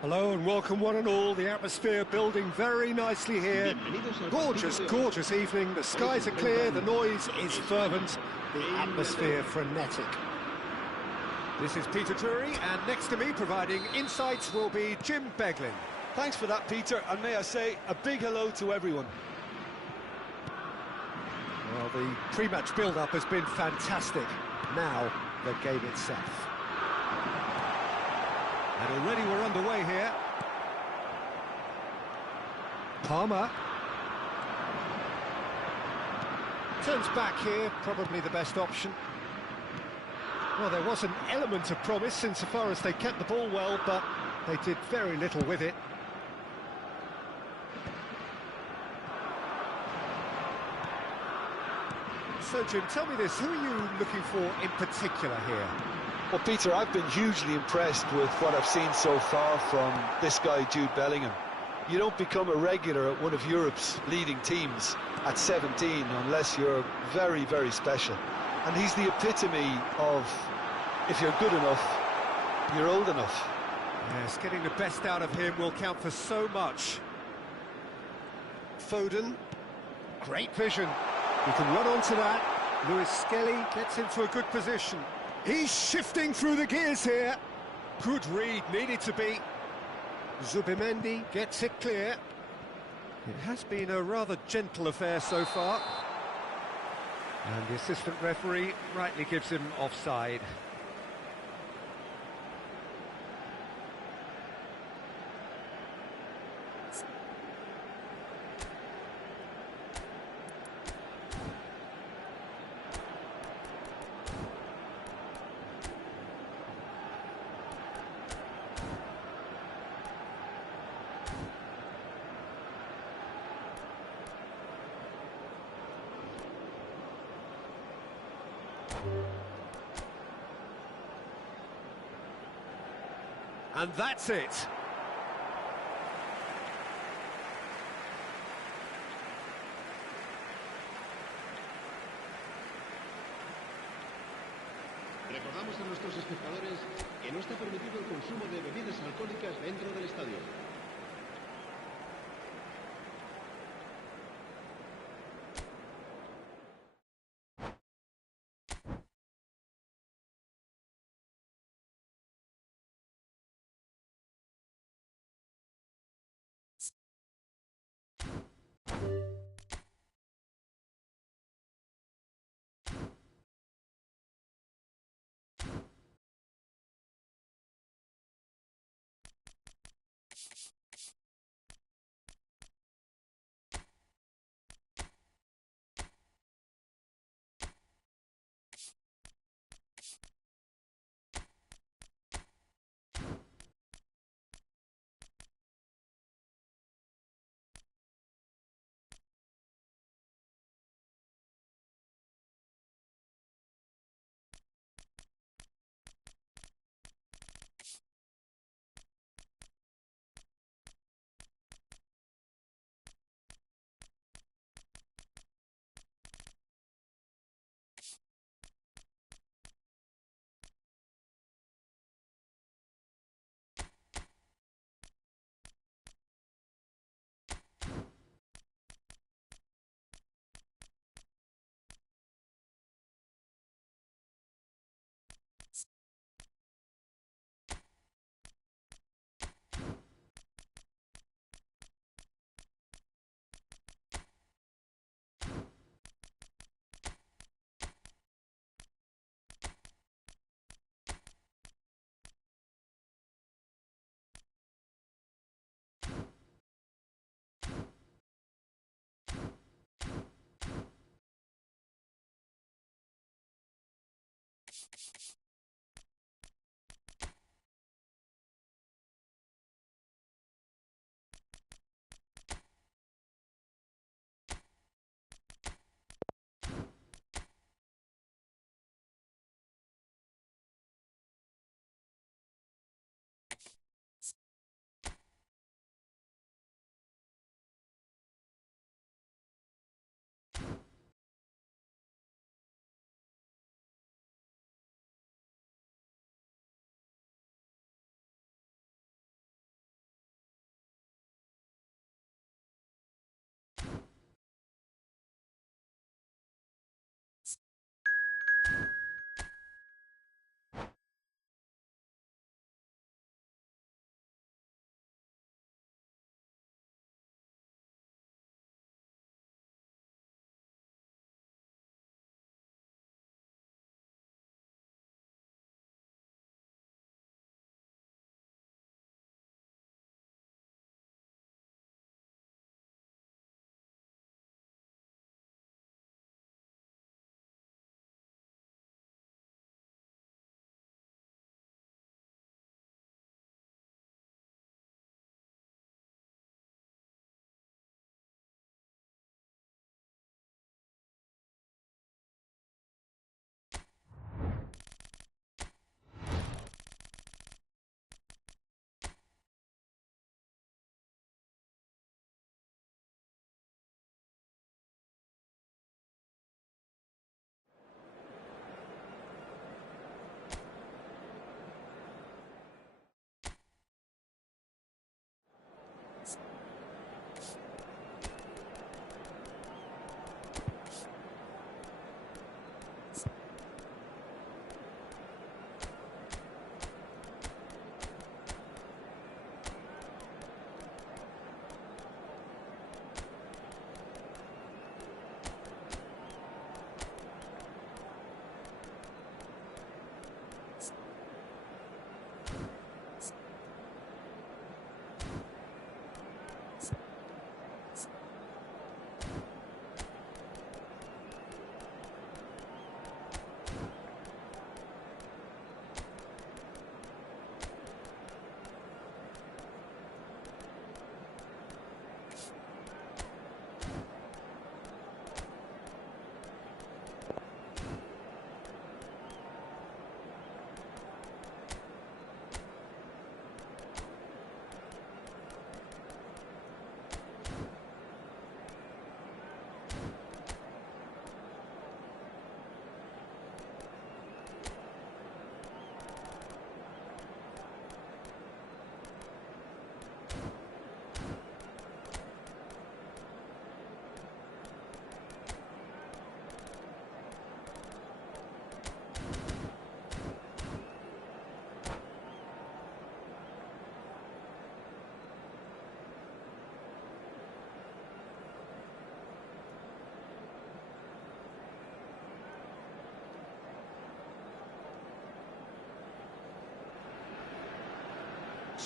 Hello and welcome one and all. The atmosphere building very nicely here. Gorgeous, gorgeous evening. The skies are clear, the noise is fervent, the atmosphere frenetic. This is Peter Drury, and next to me providing insights will be Jim Beglin. Thanks for that, Peter, and may I say a big hello to everyone. Well, the pre-match build-up has been fantastic. Now, the game itself. And already we're underway here. Palmer. Turns back here, probably the best option. Well, there was an element of promise insofar as they kept the ball well, but they did very little with it. So, Jim, tell me this, who are you looking for in particular here? Well, Peter, I've been hugely impressed with what I've seen so far from this guy, Jude Bellingham. You don't become a regular at one of Europe's leading teams at 17 unless you're very, very special. And he's the epitome of, if you're good enough, you're old enough. Yes, getting the best out of him will count for so much. Foden, great vision. He can run onto that. Lewis Skelly gets into a good position. He's shifting through the gears here. Good read, needed to be. Zubimendi gets it clear. It has been a rather gentle affair so far. And the assistant referee rightly gives him offside. And that's it. Recordamos a nuestros espectadores que no está permitido el consumo de bebidas alcohólicas dentro del estadio.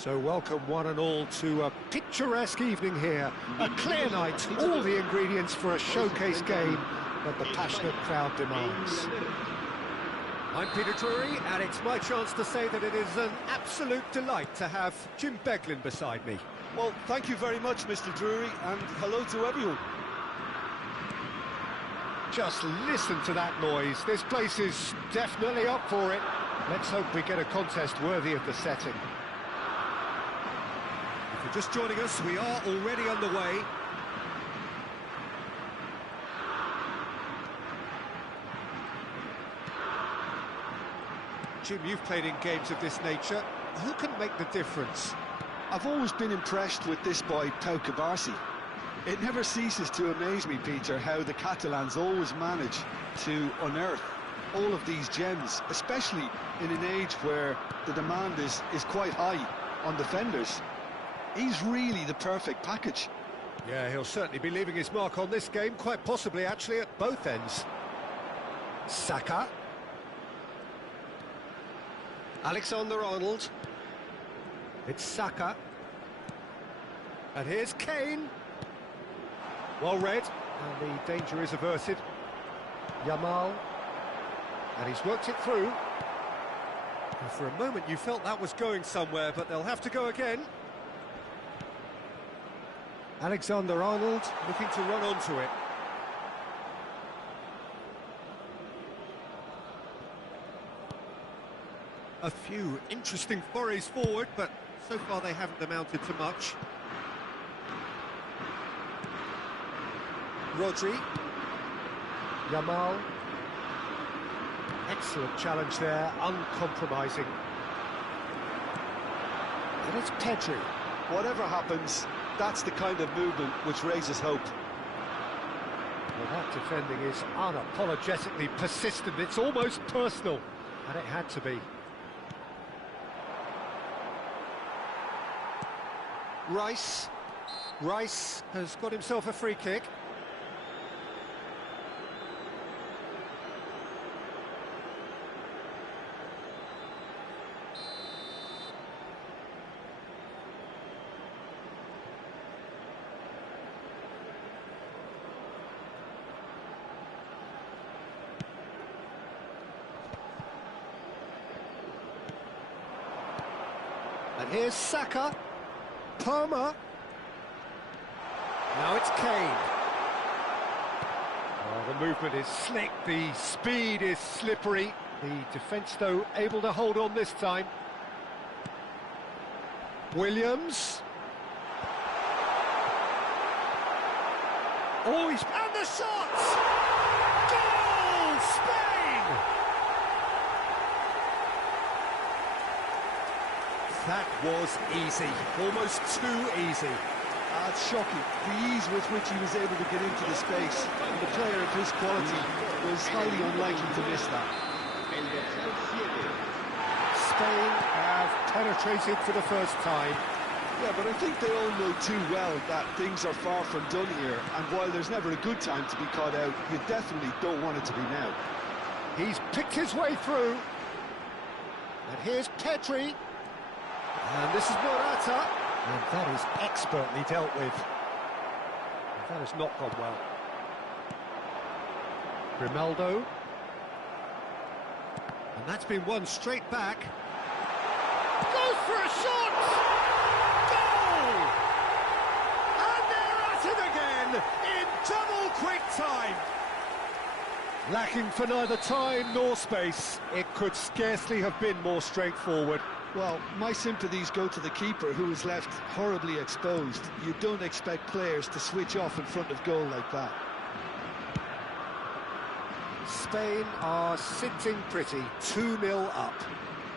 So welcome one and all to a picturesque evening here. A clear night, all the ingredients for a showcase game that the passionate crowd demands. I'm Peter Drury, and it's my chance to say that it is an absolute delight to have Jim Beglin beside me. Well, thank you very much, Mr. Drury, and hello to everyone. Just listen to that noise. This place is definitely up for it. Let's hope we get a contest worthy of the setting. If you're just joining us, we are already underway. Jim, you've played in games of this nature. Who can make the difference? I've always been impressed with this boy, Pau Cubarsí. It never ceases to amaze me, Peter, how the Catalans always manage to unearth all of these gems, especially in an age where the demand is quite high on defenders. He's really the perfect package. Yeah, he'll certainly be leaving his mark on this game, quite possibly actually at both ends. Saka. Alexander-Arnold. It's Saka. And here's Kane. Well read, and the danger is averted. Yamal. And he's worked it through. And for a moment you felt that was going somewhere, but they'll have to go again. Alexander-Arnold looking to run onto it. A few interesting forays forward, but so far they haven't amounted to much. Rodri. Yamal. Excellent challenge there, uncompromising. And it's Pedri. Whatever happens, that's the kind of movement which raises hope. Well, that defending is unapologetically persistent. It's almost personal, and it had to be. Rice. Rice has got himself a free kick. And here's Saka. Palmer. Now it's Kane. Oh, the movement is slick, the speed is slippery. The defence, though, able to hold on this time. Williams. Oh, he's... And the shots! Goal! Spain! That was easy, almost too easy. It's shocking, the ease with which he was able to get into the space. And the player of his quality was highly unlikely to miss that. Spain have penetrated for the first time. Yeah, but I think they all know too well that things are far from done here. And while there's never a good time to be caught out, you definitely don't want it to be now. He's picked his way through. And here's Pedri. And this is Morata. And that is expertly dealt with. That has not gone well. Grimaldo. And that's been won straight back. Goes for a shot! Goal! And they're at it again in double quick time. Lacking for neither time nor space. It could scarcely have been more straightforward. Well, my sympathies go to the keeper, who is left horribly exposed. You don't expect players to switch off in front of goal like that. Spain are sitting pretty, 2-0 up.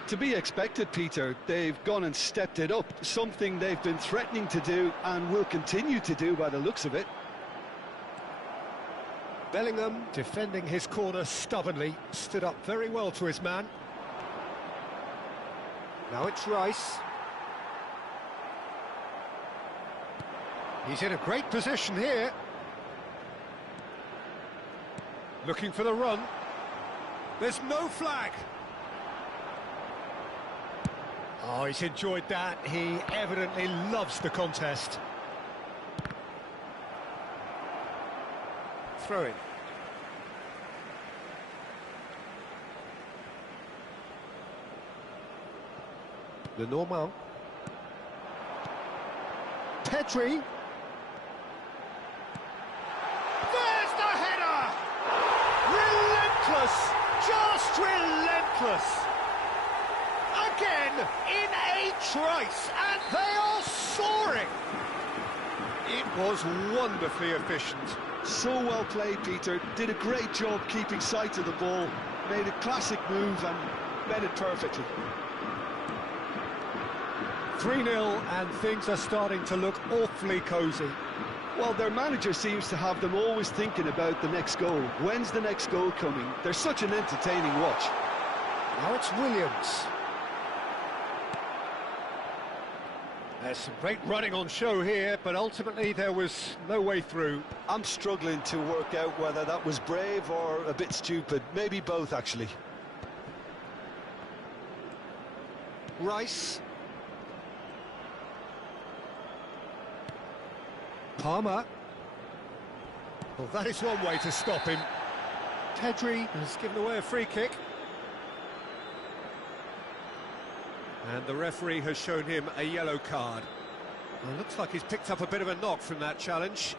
To be expected, Peter. They've gone and stepped it up, something they've been threatening to do and will continue to do by the looks of it. Bellingham, defending his corner stubbornly, stood up very well to his man. Now it's Rice. He's in a great position here. Looking for the run. There's no flag. Oh, he's enjoyed that. He evidently loves the contest. Throw in. The normal. Pedri. There's the header! Relentless! Just relentless! Again, in a trice, and they are soaring! It was wonderfully efficient. So well played, Peter. Did a great job keeping sight of the ball. Made a classic move and met it perfectly. 3-0, and things are starting to look awfully cosy. Well, their manager seems to have them always thinking about the next goal. When's the next goal coming? They're such an entertaining watch. Now it's Williams. There's some great running on show here, but ultimately there was no way through. I'm struggling to work out whether that was brave or a bit stupid. Maybe both, actually. Rice. Palmer. Well, that is one way to stop him. Pedri has given away a free kick. And the referee has shown him a yellow card. Well, it looks like he's picked up a bit of a knock from that challenge.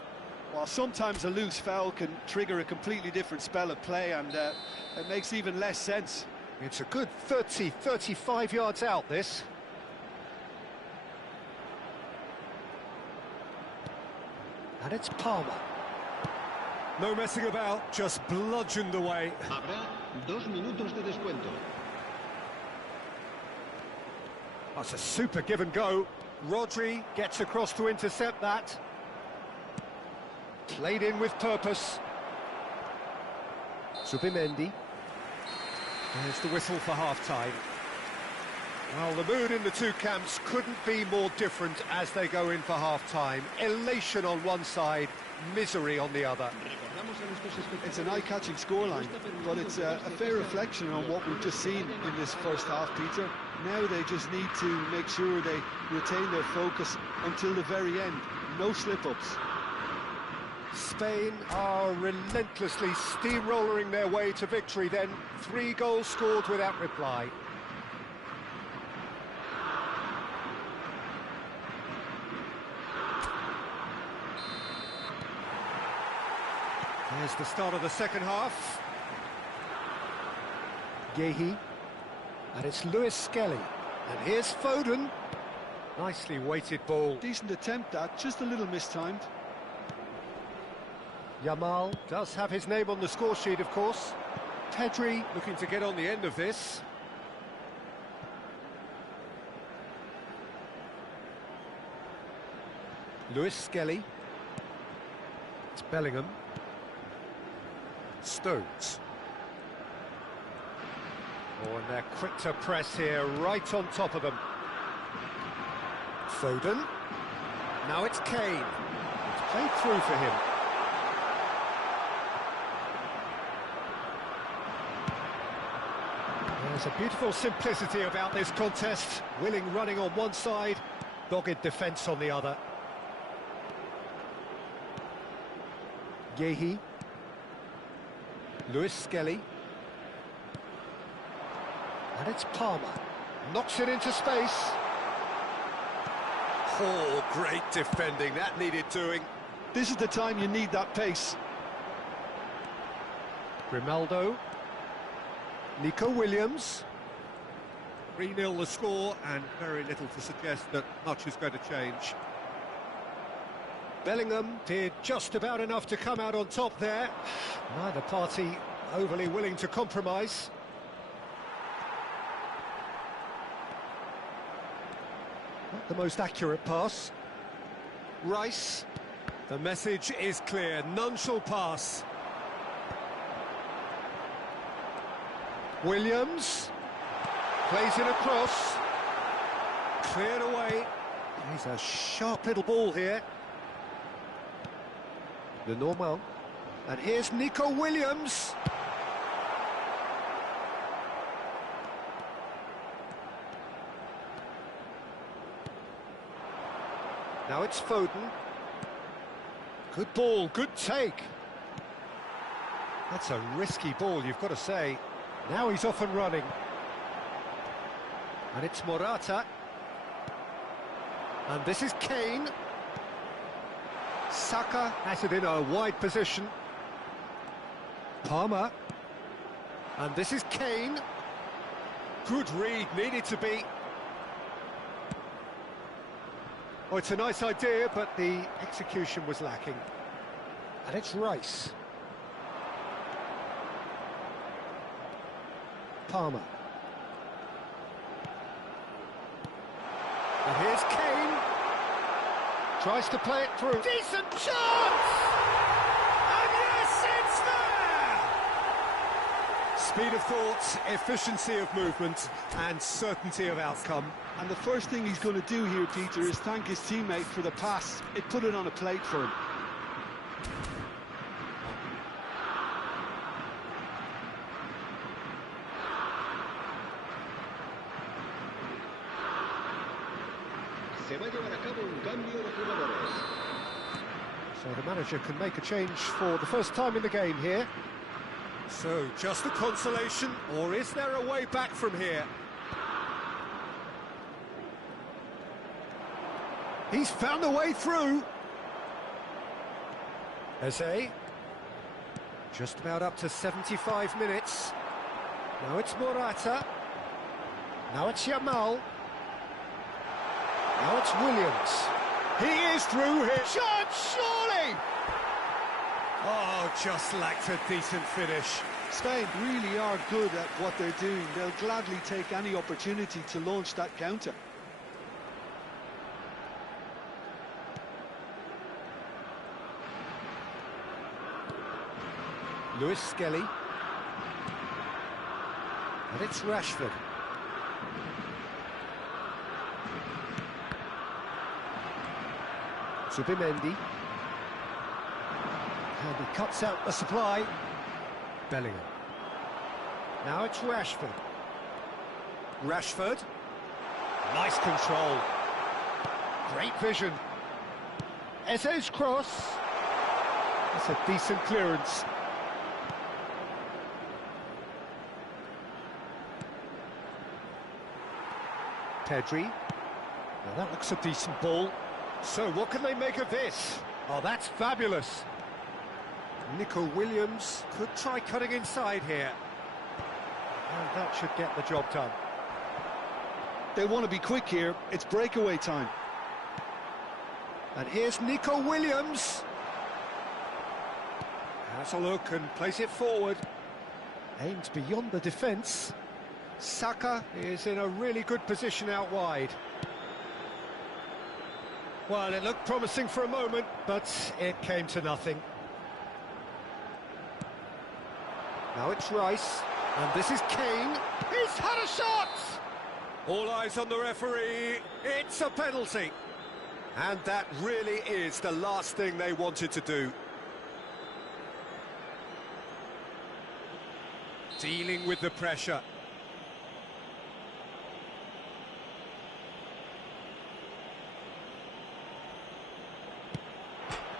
Well, sometimes a loose foul can trigger a completely different spell of play, and it makes even less sense. It's a good 30, 35 yards out, this. And it's Palmer. No messing about, just bludgeoned away. Habrá 2 minutos de descuento. That's a super give and go. Rodri gets across to intercept that. Played in with purpose. Zubimendi. There's the whistle for half-time. Well, the mood in the two camps couldn't be more different as they go in for half-time. Elation on one side, misery on the other. It's an eye-catching scoreline, but it's a fair reflection on what we've just seen in this first half, Peter. Now they just need to make sure they retain their focus until the very end. No slip-ups. Spain are relentlessly steamrolling their way to victory then. 3 goals scored without reply. There's the start of the second half. Gehi. And it's Lewis Skelly. And here's Foden. Nicely weighted ball. Decent attempt, that, just a little mistimed. Yamal does have his name on the score sheet, of course. Pedri looking to get on the end of this. Lewis Skelly. It's Bellingham. Stones. Oh, and they're quick to press here, right on top of them. Foden. Now it's Kane. It's played through for him. There's a beautiful simplicity about this contest. Willing running on one side, dogged defence on the other. Gehi. Lewis Skelly. And it's Palmer. Knocks it into space. Oh, great defending. That needed doing. This is the time you need that pace. Grimaldo. Nico Williams. 3-0 the score, and very little to suggest that much is going to change. Bellingham did just about enough to come out on top there. Neither party overly willing to compromise. Not the most accurate pass. Rice. The message is clear, none shall pass. Williams. Plays it across. Cleared away. He's a sharp little ball here. The normal. And here's Nico Williams. Now it's Foden. Good ball, good take. That's a risky ball, you've got to say. Now he's off and running. And it's Morata. And this is Kane. Saka has it in a wide position. Palmer. And this is Kane. Good read, needed to be. Oh, it's a nice idea, but the execution was lacking. And it's Rice. Palmer. And here's Kane. Tries to play it through. Decent chance! And yes, it's there! Speed of thought, efficiency of movement, and certainty of outcome. And the first thing he's going to do here, Peter, is thank his teammate for the pass. It put it on a plate for him. Se va a llevar a cabo un cambio de jugadores. So the manager can make a change for the first time in the game here. So, just a consolation, or is there a way back from here? He's found a way through. Eze. Just about up to 75 minutes. Now it's Morata. Now it's Yamal. Now it's Williams. He is through here. Shot, surely! Oh, just lacked a decent finish. Spain really are good at what they're doing. They'll gladly take any opportunity to launch that counter. Lewis Skelly. And it's Rashford. Zubimendi. And he cuts out the supply. Bellingham. Now it's Rashford. Rashford. Nice control. Great vision. Eze's cross. That's a decent clearance. Pedri. Now that looks a decent ball. So what can they make of this? Oh, that's fabulous. Nico Williams could try cutting inside here. And that should get the job done. They want to be quick here. It's breakaway time. And here's Nico Williams. Has a look and plays it forward. Aimed beyond the defence. Saka is in a really good position out wide. Well, it looked promising for a moment, but it came to nothing. Now it's Rice, and this is Kane. He's had a shot! All eyes on the referee. It's a penalty. And that really is the last thing they wanted to do. Dealing with the pressure.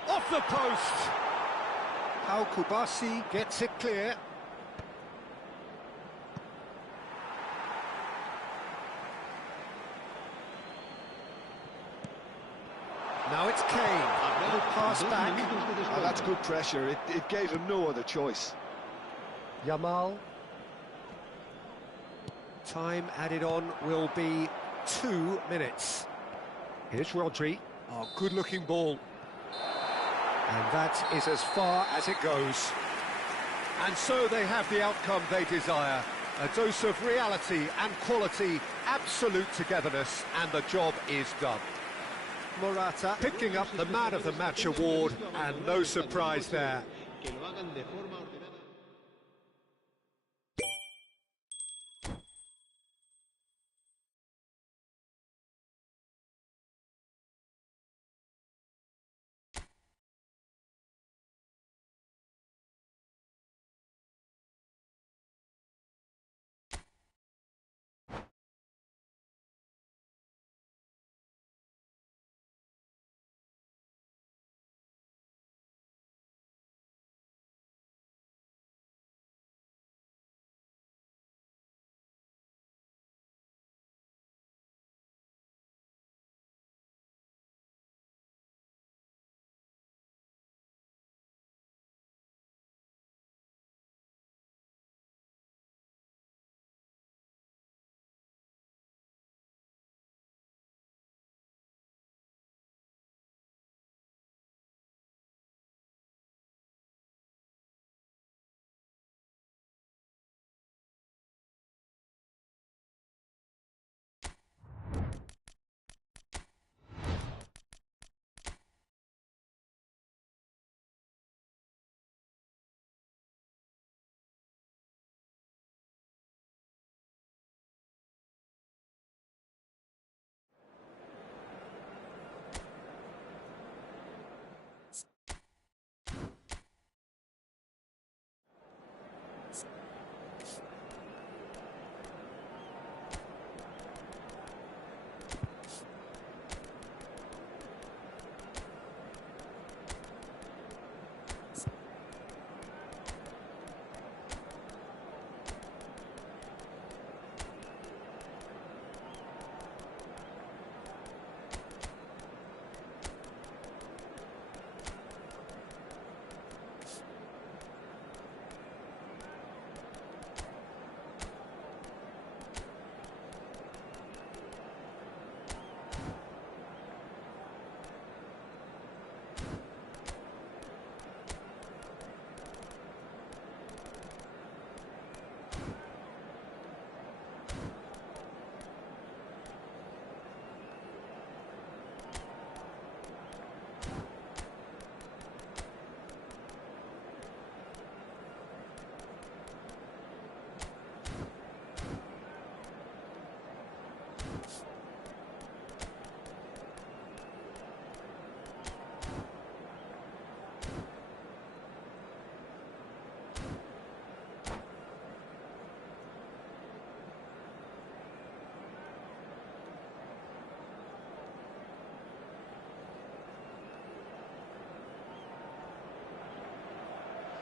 Off the post! Al Kubasi gets it clear. Now it's Kane. Little pass back. Oh, that's good pressure. It gave him no other choice. Yamal. Time added on will be 2 minutes. Here's Rodri. Oh, good-looking ball. And that is as far as it goes. And so they have the outcome they desire. A dose of reality and quality, absolute togetherness, and the job is done. Morata picking up the Man of the Match award, and no surprise there.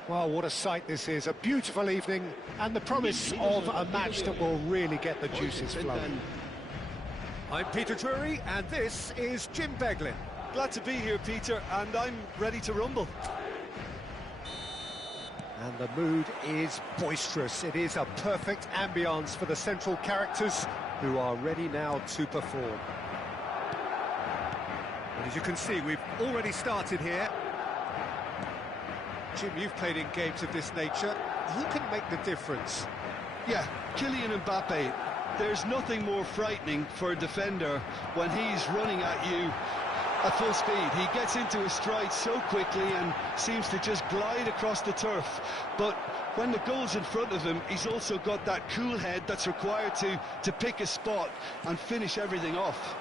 Well, what a sight this is. A beautiful evening and the promise of a match that will really get the juices flowing. I'm Peter Drury and this is Jim Beglin. Glad to be here, Peter, and I'm ready to rumble. And the mood is boisterous. It is a perfect ambience for the central characters who are ready now to perform. And as you can see, we've already started here. Jim, you've played in games of this nature. Who can make the difference? Yeah, Kylian Mbappe. There's nothing more frightening for a defender when he's running at you at full speed. He gets into his stride so quickly and seems to just glide across the turf. But when the goal's in front of him, he's also got that cool head that's required to pick a spot and finish everything off.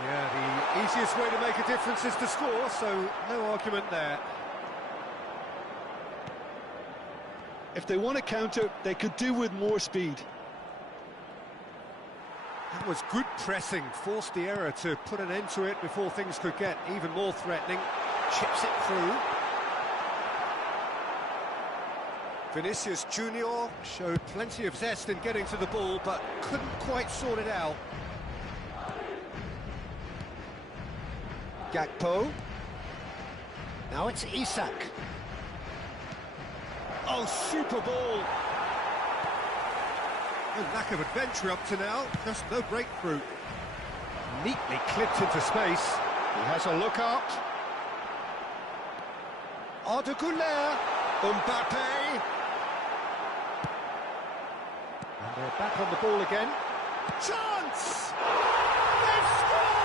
Yeah, the easiest way to make a difference is to score, so no argument there. If they want to counter, they could do with more speed. That was good pressing, forced the error to put an end to it before things could get even more threatening. Chips it through. Vinicius Junior showed plenty of zest in getting to the ball, but couldn't quite sort it out. Gakpo. Now it's Isak. Oh, super ball. No lack of adventure up to now, just no breakthrough. Neatly clipped into space. He has a look up. Arda Güler. Mbappe. And they're back on the ball again. Chance! They've scored!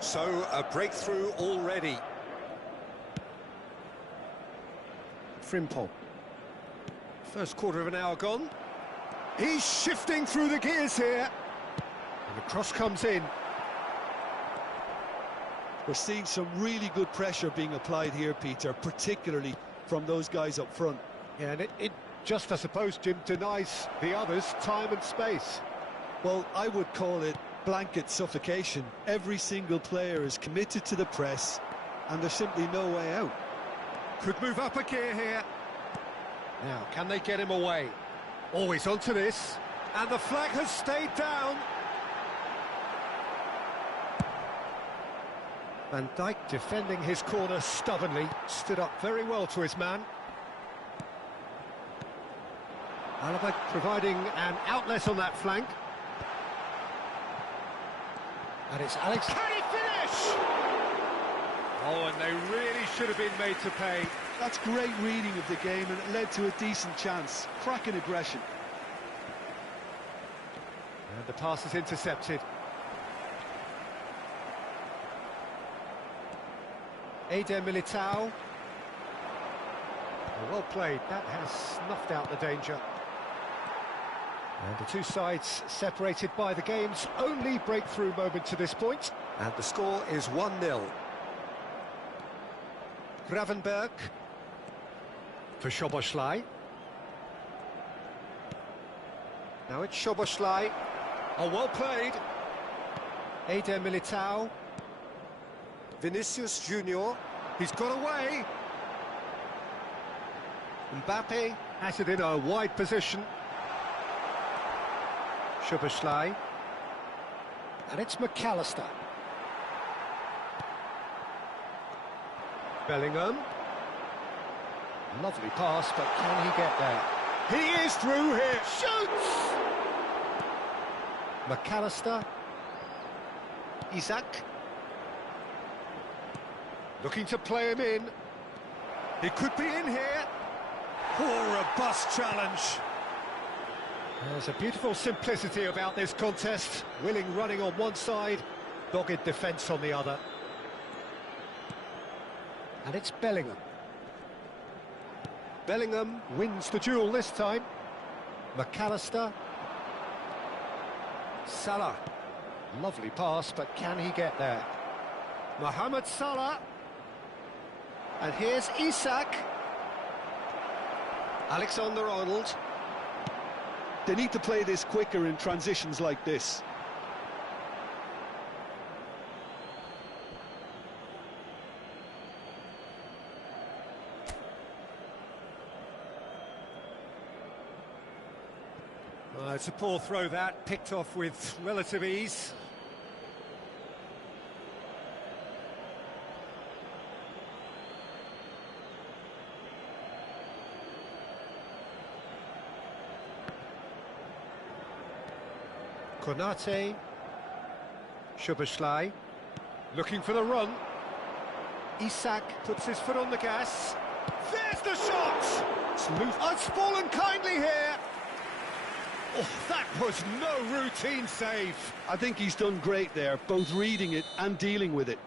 So, a breakthrough already. Frimpong. First quarter of an hour gone. He's shifting through the gears here. And the cross comes in. We're seeing some really good pressure being applied here, Peter, particularly from those guys up front. Yeah, and it just, I suppose, Jim, denies the others time and space. Well, I would call it blanket suffocation. Every single player is committed to the press, and there's simply no way out. Could move up a gear here. Now, can they get him away? Always onto this. And the flag has stayed down. Van Dijk defending his corner stubbornly. Stood up very well to his man. Alaba providing an outlet on that flank. And it's Alex. Can he finish? Oh, and they really should have been made to pay. That's great reading of the game, and it led to a decent chance. Cracking aggression. And the pass is intercepted. Eder Militao. Well played. That has snuffed out the danger. And the two sides separated by the game's only breakthrough moment to this point. And the score is 1-0. Gravenberg for Szoboszlai. Now it's Szoboszlai. Oh, well played. Eder Militao. Vinicius Junior. He's got away. Mbappe has it in a wide position. Szoboszlai. And it's McAllister. Bellingham. Lovely pass, but can he get there? He is through here. Shoots! McAllister. Isak. Looking to play him in. He could be in here. Oh, robust challenge. There's a beautiful simplicity about this contest. Willing running on one side, dogged defence on the other. And it's Bellingham. Bellingham wins the duel this time. McAllister. Salah. Lovely pass, but can he get there? Mohamed Salah. And here's Isak. Alexander-Arnold. They need to play this quicker in transitions like this. It's a poor throw that, picked off with relative ease. Konate. Szoboszlai. Looking for the run. Isak puts his foot on the gas. There's the shot! Smooth. Oh, it's fallen kindly here. Oh, that was no routine save. I think he's done great there, both reading it and dealing with it.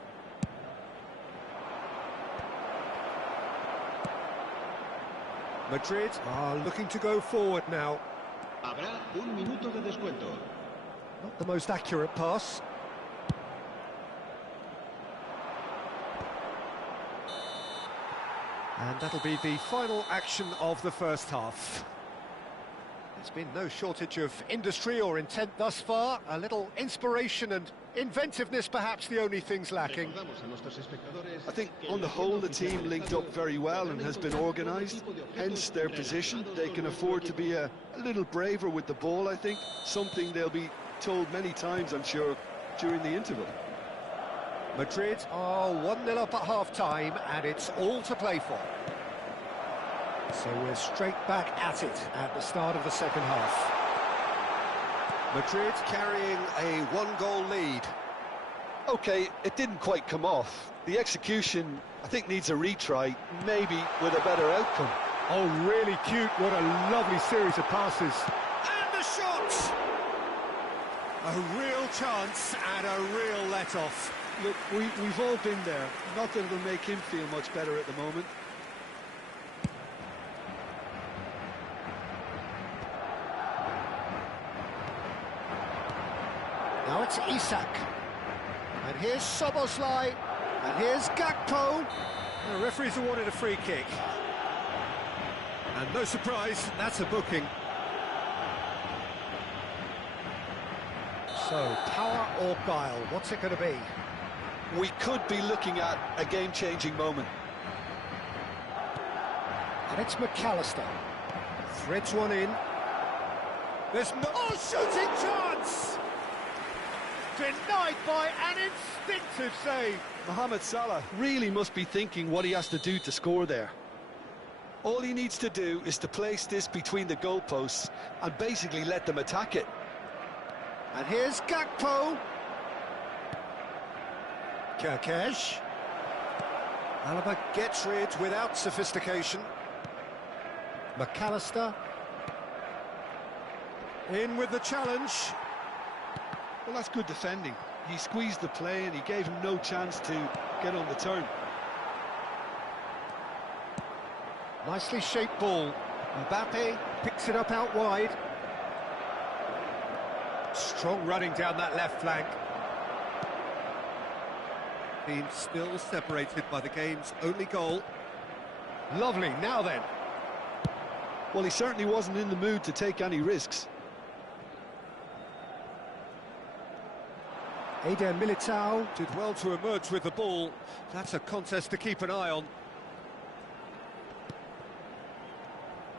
Madrid are looking to go forward now. Habrá un minuto de descuento. Not the most accurate pass. And that'll be the final action of the first half. There's been no shortage of industry or intent thus far. A little inspiration and inventiveness, perhaps the only things lacking. I think on the whole the team linked up very well and has been organised, hence their position. They can afford to be a little braver with the ball, I think, something they'll be told many times, I'm sure, during the interval. Madrid are 1-0 up at half-time, and it's all to play for. So we're straight back at it at the start of the second half. Madrid carrying a one-goal lead. OK, it didn't quite come off. The execution, I think, needs a retry, maybe with a better outcome. Oh, really cute. What a lovely series of passes. And the shot! A real chance and a real let-off. Look, we've all been there. Not that it'll make him feel much better at the moment. Now it's Isak. And here's Szoboszlai. And here's Gakpo. The referee's awarded a free kick. And no surprise, that's a booking. So, power or guile, what's it going to be? We could be looking at a game-changing moment. And it's McAllister. Threads one in. There's no... Oh, shooting chance! Denied by an instinctive save. Mohamed Salah really must be thinking what he has to do to score there. All he needs to do is to place this between the goalposts and basically let them attack it. And here's Gakpo. Kerkesh. Alaba gets rid without sophistication. McAllister. In with the challenge. Well, that's good defending. He squeezed the play and he gave him no chance to get on the turn. Nicely shaped ball. Mbappe picks it up out wide. Strong running down that left flank. Team still separated by the game's only goal. Lovely, now then. Well, he certainly wasn't in the mood to take any risks. Eder Militao did well to emerge with the ball. That's a contest to keep an eye on.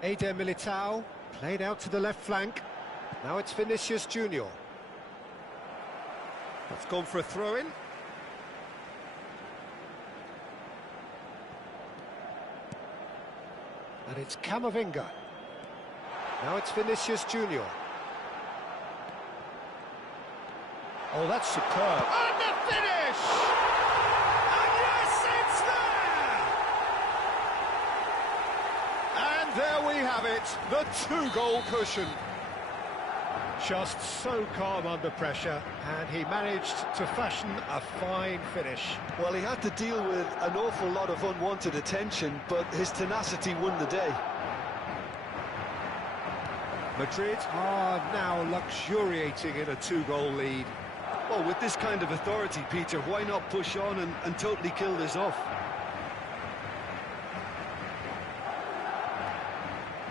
Eder Militao played out to the left flank. Now it's Vinicius Junior. That's gone for a throw-in. And it's Camavinga. Now it's Vinicius Junior. Oh, that's superb. And the finish! And yes, it's there! And there we have it, the two-goal cushion. Just so calm under pressure, and he managed to fashion a fine finish. Well, he had to deal with an awful lot of unwanted attention, but his tenacity won the day. Madrid are now luxuriating in a two-goal lead. Well, with this kind of authority, Peter, why not push on and totally kill this off?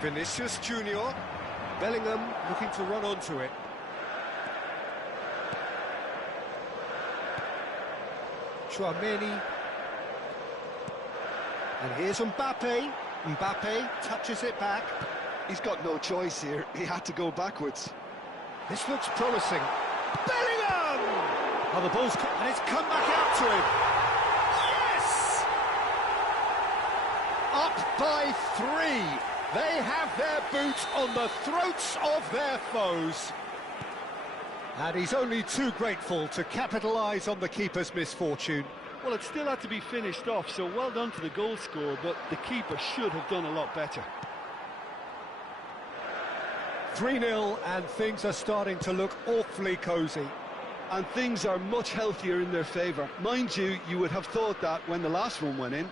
Vinicius Junior. Bellingham looking to run onto it. Chouameni. And here's Mbappe. Mbappe touches it back. He's got no choice here. He had to go backwards. This looks promising. Bellingham! Oh, the ball's and it's come back out to him. Yes! Up by 3. They have their boots on the throats of their foes. And he's only too grateful to capitalise on the keeper's misfortune. Well, it still had to be finished off, so well done to the goal scorer, but the keeper should have done a lot better. 3-0, and things are starting to look awfully cosy. And things are much healthier in their favour. Mind you, you would have thought that when the last one went in.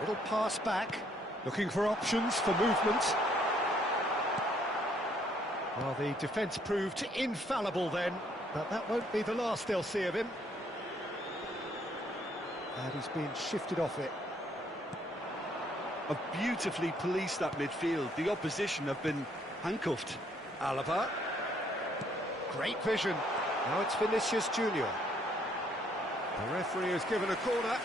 Little pass back, looking for options for movement. Well, the defence proved infallible then, but that won't be the last they'll see of him. And he's been shifted off it. Have beautifully policed that midfield. The opposition have been handcuffed. Alaba. Great vision. Now it's Vinicius Junior. The referee has given a corner.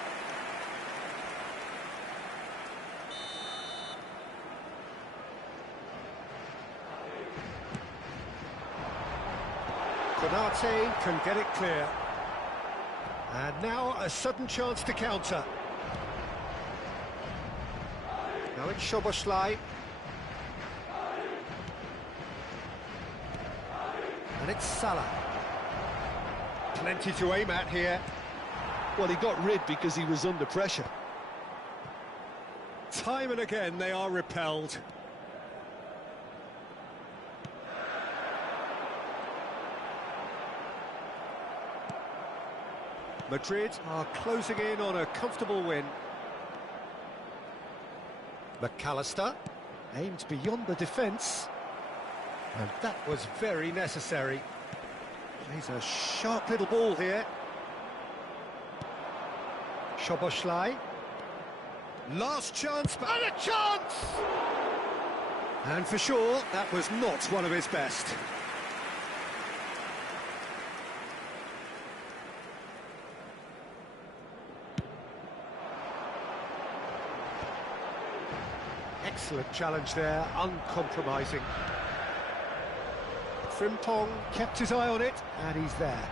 Konate can get it clear. And now a sudden chance to counter. Now it's Szoboszlai. And it's Salah. Plenty to aim at here. Well, he got rid because he was under pressure. Time and again they are repelled. Madrid are closing in on a comfortable win. McAllister aimed beyond the defence, and that was very necessary. Plays a sharp little ball here. Szoboszlai. Last chance, and a chance! And for sure, that was not one of his best. Excellent challenge there, uncompromising. Frimpong kept his eye on it, and he's there.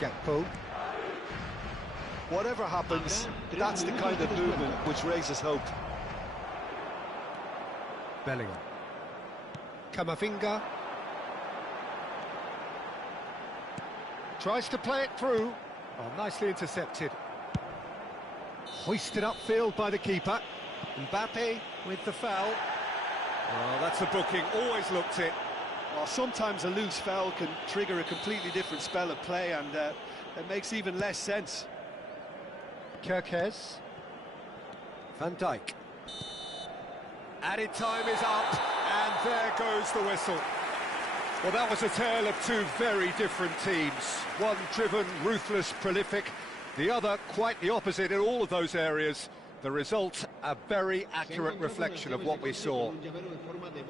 Gakpo. Whatever happens, that's the kind of movement which raises hope. Bellingham. Camavinga. Tries to play it through. Oh, nicely intercepted. Hoisted upfield by the keeper. Mbappe with the foul. Oh, that's a booking. Always looked it. Well, sometimes a loose foul can trigger a completely different spell of play, and it makes even less sense. Kerkez. Van Dijk. Added time is up, and there goes the whistle. Well, that was a tale of two very different teams. One driven, ruthless, prolific. The other quite the opposite in all of those areas. The result, a very accurate reflection of what we saw.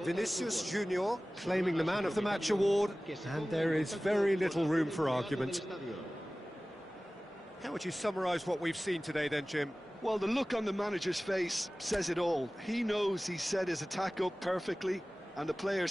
Vinicius Junior claiming the Man of the Match award, and there is very little room for argument. How would you summarise what we've seen today then, Jim? Well, the look on the manager's face says it all. He knows he set his attack up perfectly, and the players